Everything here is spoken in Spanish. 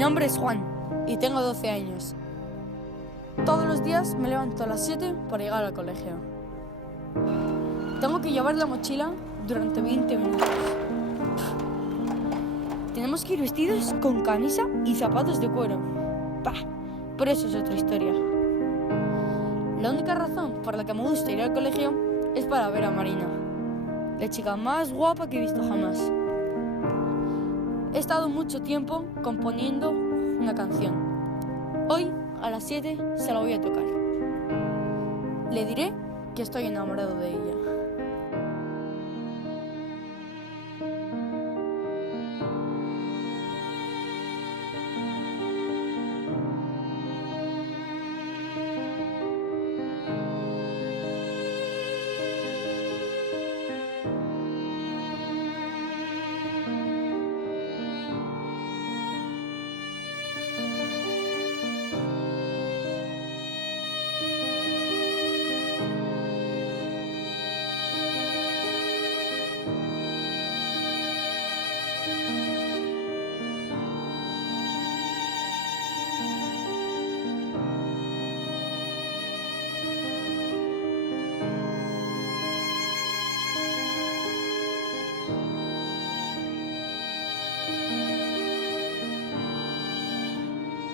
nombre es Juan y tengo 12 años. Todos los días me levanto a las 7 para llegar al colegio. Tengo que llevar la mochila durante 20 minutos. Tenemos que ir vestidos con camisa y zapatos de cuero. Bah, pero eso es otra historia. La única razón por la que me gusta ir al colegio es para ver a Marina, la chica más guapa que he visto jamás. He estado mucho tiempo componiendo una canción. Hoy, a las 7, se la voy a tocar. Le diré que estoy enamorado de ella.